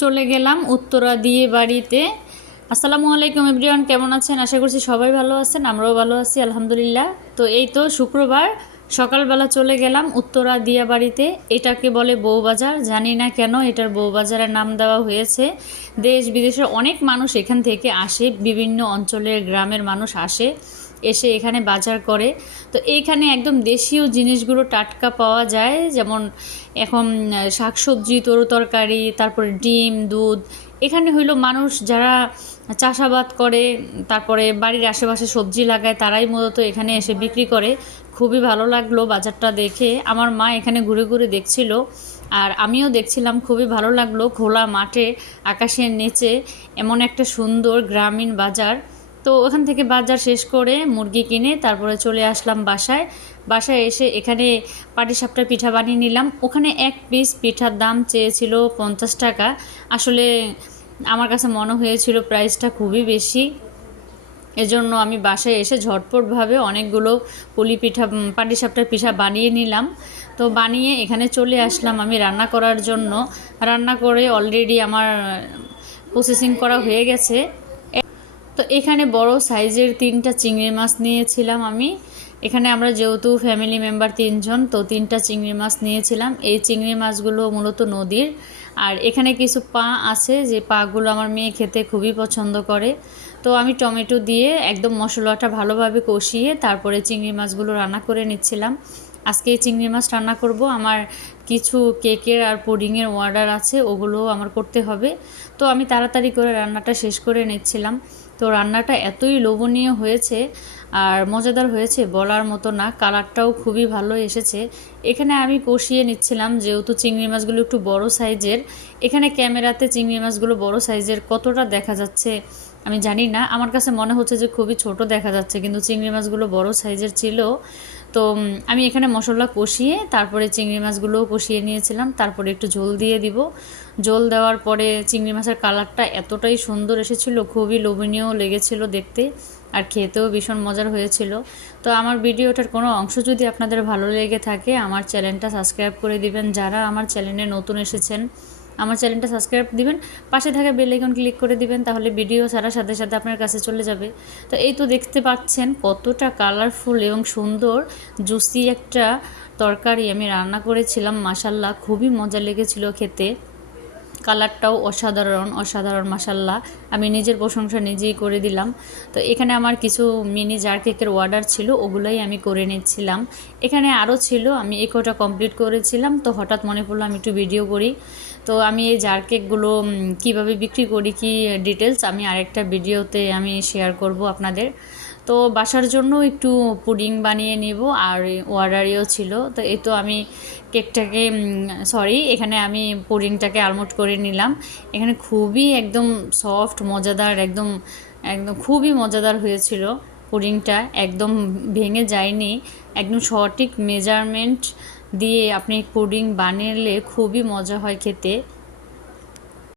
চলে গেলাম উত্তরা দিয়ে বাড়িতে। আসসালামু আলাইকুম এভরিওয়ান, কেমন আছেন? আশা করছি সবাই ভালো আছেন, আমরাও ভালো আছি আলহামদুলিল্লাহ। তো এই তো শুক্রবার সকালবেলা চলে গেলাম উত্তরা দিয়া বাড়িতে। এটাকে বলে বউবাজার, জানি না কেন এটার বউবাজারের নাম দেওয়া হয়েছে। দেশ বিদেশের অনেক মানুষ এখান থেকে আসে, বিভিন্ন অঞ্চলের গ্রামের মানুষ আসে, এসে এখানে বাজার করে। তো এইখানে একদম দেশীয় জিনিসগুলো টাটকা পাওয়া যায়, যেমন এখন শাকসবজি, তরকারি, তারপরে ডিম, দুধ। এখানে হইলো মানুষ যারা চাষাবাদ করে, তারপরে বাড়ির আশেপাশে সবজি লাগায়, তারাই মূলত এখানে এসে বিক্রি করে। খুবই ভালো লাগলো বাজারটা দেখে। আমার মা এখানে ঘুরে ঘুরে দেখছিল, আর আমিও দেখছিলাম। খুবই ভালো লাগলো, খোলা মাঠে আকাশের নিচে এমন একটা সুন্দর গ্রামীণ বাজার। তো ওখান থেকে বাজার শেষ করে মুরগি কিনে তারপরে চলে আসলাম বাসায়। বাসায় এসে এখানে পাটিসাপটা পিঠা বানিয়ে নিলাম। ওখানে এক পিস পিঠার দাম চেয়েছিল 50 টাকা। আসলে আমার কাছে মনে হয়েছিল প্রাইসটা খুবই বেশি, এজন্য আমি বাসায় এসে ঝটপটভাবে অনেকগুলো পুলি পিঠা, পাটিসাপটার পিঠা বানিয়ে নিলাম। তো বানিয়ে এখানে চলে আসলাম আমি রান্না করার জন্য। রান্না করে অলরেডি আমার প্রসেসিং করা হয়ে গেছে। তো এখানে বড় সাইজের 3টা চিংড়ি মাছ নিয়েছিলাম আমি। এখানে আমরা যেহেতু ফ্যামিলি মেম্বার 3 জন, তো 3টা চিংড়ি মাছ নিয়েছিলাম। এই চিংড়ি মাছগুলো মূলত নদীর। আর এখানে কিছু পা আছে, যে পাগুলো আমার মেয়ে খেতে খুবই পছন্দ করে। তো আমি টমেটো দিয়ে একদম মশলাটা ভালোভাবে কষিয়ে তারপরে চিংড়ি মাছগুলো রান্না করে নিচ্ছিলাম। আজকে এই চিংড়ি মাছ রান্না করব। আমার কিছু কেকের আর পুডিংয়ের অর্ডার আছে, ওগুলোও আমার করতে হবে। তো আমি তাড়াতাড়ি করে রান্নাটা শেষ করে নিচ্ছিলাম। তো রান্নাটা এতই লোভনীয় হয়েছে আর মজাদার হয়েছে বলার মতো না। কালারটাও খুবই ভালো এসেছে। এখানে আমি কষিয়ে নিচ্ছিলাম, যেহেতু চিংড়ি মাছগুলো একটু বড় সাইজের। এখানে ক্যামেরাতে চিংড়ি মাছগুলো বড় সাইজের, কতটা দেখা যাচ্ছে আমি জানি না। আমার কাছে মনে হচ্ছে যে খুবই ছোট দেখা যাচ্ছে, কিন্তু চিংড়ি মাছগুলো বড় সাইজের ছিল। তো আমি এখানে মশলা কষিয়ে তারপরে চিংড়ি মাছগুলোও কষিয়ে নিয়েছিলাম। তারপরে একটু ঝোল দিয়ে দিব। ঝোল দেওয়ার পরে চিংড়ি মাছের কালারটা এতটাই সুন্দর এসেছিল, খুবই লোভনীয় লেগেছিল দেখতে, আর খেতেও ভীষণ মজার হয়েছিল। তো আমার ভিডিওটার কোনো অংশ যদি আপনাদের ভালো লেগে থাকে, আমার চ্যানেলটা সাবস্ক্রাইব করে দিবেন। যারা আমার চ্যানেলে নতুন এসেছেন, আমার চ্যানেলটা সাবস্ক্রাইব দিবেন, পাশে থাকা বেল আইকন ক্লিক করে দিবেন, তাহলে ভিডিও ছাড়ার সাথে সাথে আপনার কাছে চলে যাবে। তো এই তো দেখতে পাচ্ছেন কতটা কালারফুল এবং সুন্দর জুসি একটা তরকারি আমি রান্না করেছিলাম। মাশাল্লাহ, খুবই মজা লেগেছিল খেতে। কালারটাও অসাধারণ অসাধারণ, মাশাল্লাহ। আমি নিজের প্রশংসা নিজেই করে দিলাম। তো এখানে আমার কিছু মিনি জার কেকের অর্ডার ছিল, ওগুলোই আমি করে নিচ্ছিলাম। এখানে আরও ছিল, আমি এই কটা কমপ্লিট করেছিলাম। তো হঠাৎ মনে পড়লো আমি একটু ভিডিও করি। তো আমি এই জার কেকগুলো কীভাবে বিক্রি করি, কি ডিটেলস, আমি আরেকটা ভিডিওতে আমি শেয়ার করব আপনাদের। তো বাসার জন্য একটু পুডিং বানিয়ে নিব, আর অর্ডারিও ছিল। তো এই তো আমি কেকটাকে, সরি, এখানে আমি পুডিংটাকে আলমোড করে নিলাম। এখানে খুবই একদম সফট মজাদার, একদম একদম খুবই মজাদার হয়েছিল পুডিংটা, একদম ভেঙে যায়নি। একদম সঠিক মেজারমেন্ট দিয়ে আপনি পুডিং বানালে খুবই মজা হয় খেতে।